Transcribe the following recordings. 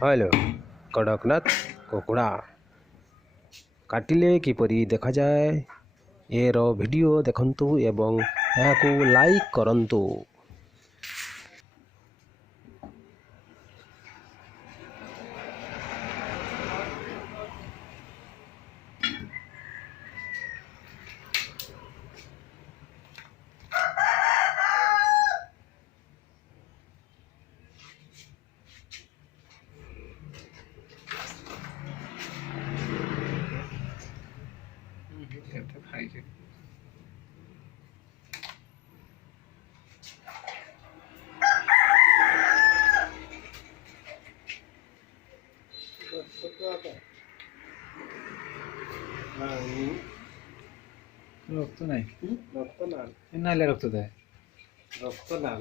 Hello Kadaknath कुकुड़ा काटिले किपरि देखाଯାए arrow video देखंतु एवं याकू like करंतु। রক্ত নাই, রক্ত লাল নাহলে রক্ত দেয়। রক্ত লাল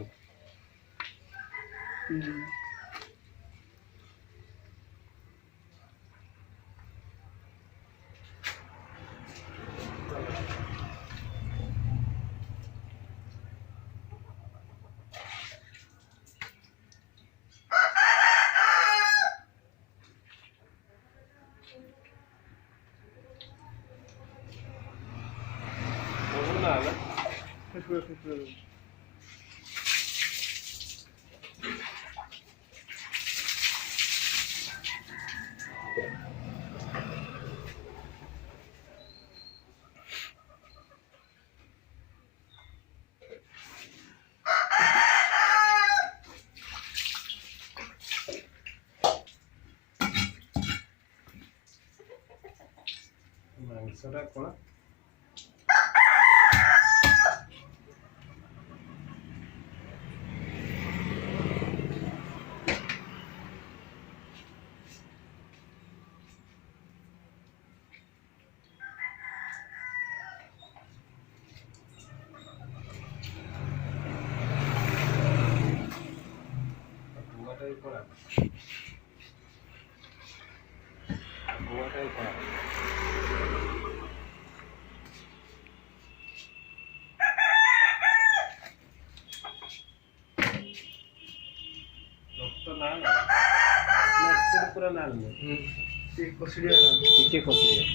ମାଂସଟା କଣ ଗୁଆଟାই କଳା ଗୁଆଟାই କଳା ରକ୍ତ ଲାଲ ନା ଏତେ ପୁରା ଲାଲ ନୁହେଁ ଟିକେ କଷିଡ଼ିଆ ଲାଲ ଟିକେ କଷିଡ଼ିଆ